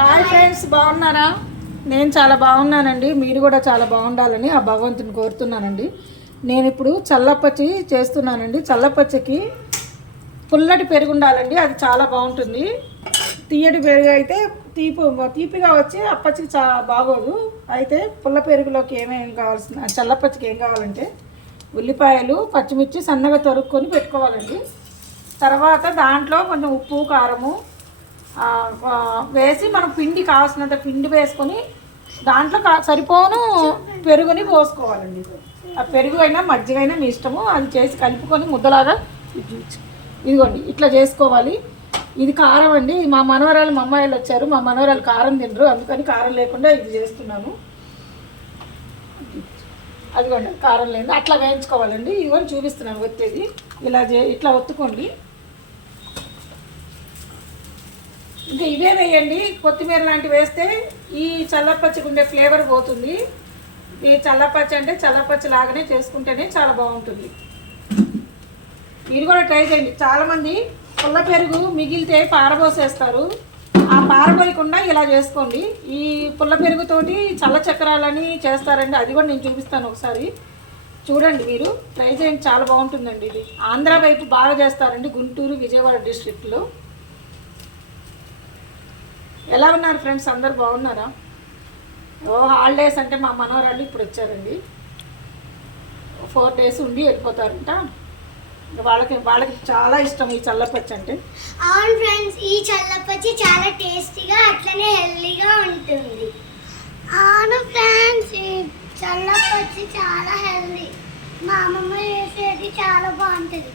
Hi friends, బాగున్నారా? నేను చాలా బాగున్నానండి. మీరు కూడా చాలా బాగుండాలని ఆ భగవంతుని కోరుతున్నానండి. నేను ఇప్పుడు చల్లపచ్చి చేస్తున్నానండి. చల్లపచ్చికి పుల్లటి పెరుగు ఉండాలండి, అది చాలా బాగుంటుంది. తీయటి పెరుగు అయితే తీపిగా వచ్చి అప్పచ్చికి బాగోదు. అయితే పుల్ల పెరుగులోకి ఏమేమి కావాల్సిన చల్లపచ్చికి ఏం కావాలంటే ఉల్లిపాయలు, పచ్చిమిర్చి సన్నగా తరుక్కొని పెట్టుకోవాలండి. తర్వాత దాంట్లో కొంచెం ఉప్పు, కారము వేసి మనం పిండి కావాల్సినంత పిండి వేసుకొని దాంట్లో సరిపోను పెరుగుని పోసుకోవాలండి. ఆ పెరుగు అయినా మజ్జిగ అయినా మీ ఇష్టము. అది చేసి కలుపుకొని ముద్దలాగా ఇదిగోండి ఇట్లా చేసుకోవాలి. ఇది కారం అండి. మా మనవరాలు మా అమ్మాయిలు వచ్చారు. మా మనవరాలు కారం తినరు, అందుకని కారం లేకుండా ఇది చేస్తున్నాను. అదిగోండి కారం లేదు, అట్లా వేయించుకోవాలండి. ఇదిగోని చూపిస్తున్నాను ఒత్తేది. ఇట్లా ఒత్తుకోండి. ఇంకా ఇవే వేయండి. కొత్తిమీర లాంటివి వేస్తే ఈ చల్లపచ్చికి ఉండే ఫ్లేవర్ పోతుంది. ఈ చల్లపచ్చి అంటే చల్లపచ్చి లాగానే చేసుకుంటేనే చాలా బాగుంటుంది. మీరు కూడా ట్రై చేయండి. చాలామంది పుల్ల పెరుగు మిగిలితే పారబోసేస్తారు. ఆ పారబోయకుండా ఇలా చేసుకోండి. ఈ పుల్ల పెరుగుతోటి చల్ల చక్రాలని చేస్తారండి. అది కూడా నేను చూపిస్తాను ఒకసారి చూడండి. మీరు ట్రై చేయండి, చాలా బాగుంటుందండి. ఇది ఆంధ్ర వైపు బాగా చేస్తారండి, గుంటూరు, విజయవాడ డిస్ట్రిక్ట్లో. ఎలా ఉన్నారు ఫ్రెండ్స్? అందరు బాగున్నారా? హాలిడేస్ అంటే మా మనవరాళ్ళు ఇప్పుడు వచ్చారండి. 4 days ఉండి వెళ్ళిపోతారంట. వాళ్ళకి చాలా ఇష్టం ఈ చల్లపచ్చి అంటే. అవును ఫ్రెండ్స్, ఈ చల్లపచ్చి చాలా టేస్టీగా అట్లనే హెల్తీగా ఉంటుంది. అవును ఫ్రెండ్స్, ఈ చల్లపచ్చి చాలా హెల్తీ. మా అమ్మమ్మ చేసేది చాలా బాగుంటుంది.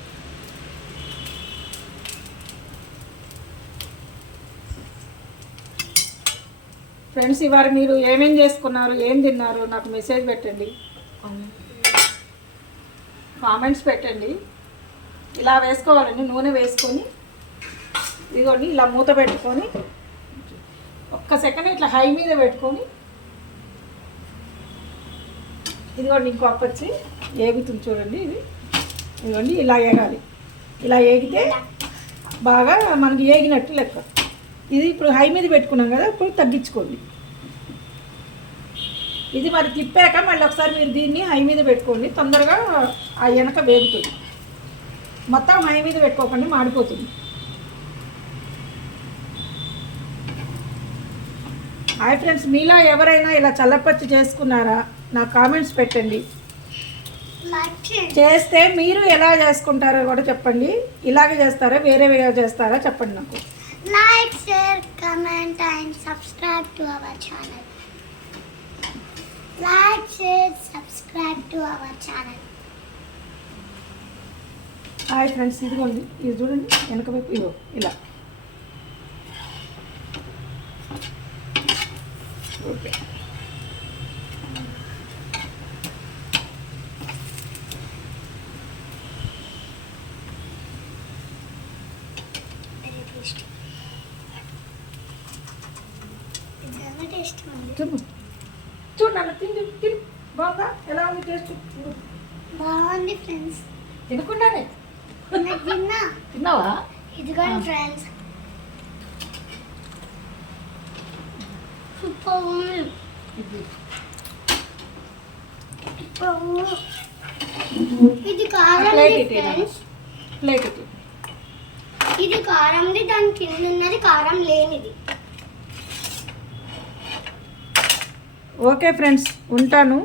ఫ్రెండ్స్, ఇవాళ మీరు ఏమేం చేసుకున్నారు, ఏం తిన్నారు నాకు మెసేజ్ పెట్టండి, కామెంట్స్ పెట్టండి. ఇలా వేసుకోవాలండి. నూనె వేసుకొని ఇదిగోండి ఇలా మూత పెట్టుకొని ఒక్క సెకండ్ ఇట్లా హై మీద పెట్టుకొని ఇదిగోండి ఇంకో అప్పచ్చి ఏగుతుంది చూడండి. ఇదిగోండి ఇలా ఏగాలి. ఇలా ఏగితే బాగా మనకి ఏగినట్టు లెక్క. ఇది ఇప్పుడు హై మీద పెట్టుకున్నాం కదా, ఇప్పుడు తగ్గించుకోండి. ఇది మరి తిప్పాక మళ్ళీ ఒకసారి మీరు దీన్ని హై మీద పెట్టుకోండి, తొందరగా ఆ వెనక వేగుతుంది. మొత్తం హై మీద పెట్టుకోకండి, మాడిపోతుంది. హాయ్ ఫ్రెండ్స్, మీలో ఎవరైనా ఇలా చల్లపచ్చి చేసుకున్నారా? నాకు కామెంట్స్ పెట్టండి. చేస్తే మీరు ఎలా చేసుకుంటారో కూడా చెప్పండి. ఇలాగే చేస్తారా, వేరేగా చేస్తారా చెప్పండి నాకు. Like, share, comment and subscribe to our channel. Like, share, subscribe to our channel. Hi friends, ఇదిగోండి ఇది చూడండి వెనక వైపు ఇదో ఇలా. ఓకే, చూడండి తిని బాగుందా? ఎలా ఉంది టేస్ట్? బాగుంది ఫ్రెండ్స్. తినకుండానే తిన్నావా? ఇదిగోండి ఫ్రెండ్స్, ఇది కారం ఫ్రెండ్స్. ఇది కారంది, దాని కింద ఉన్నది కారం లేనిది. ఓకే ఫ్రెండ్స్, ఉంటాను.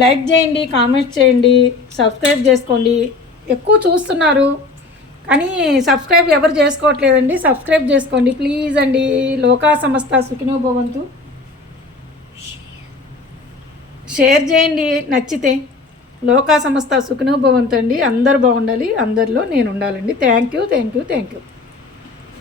లైక్ చేయండి, కామెంట్ చేయండి, సబ్స్క్రైబ్ చేసుకోండి. ఎక్కువ చూస్తున్నారు కానీ సబ్స్క్రైబ్ ఎవరు చేసుకోవట్లేదండి. సబ్స్క్రైబ్ చేసుకోండి ప్లీజ్ అండి. లోకా సమస్త సుఖినో భవంతు. షేర్ చేయండి నచ్చితే. లోకా సమస్త సుఖినో భవంతు అండి. అందరూ బాగుండాలి, అందరిలో నేను ఉండాలండి. Thank you.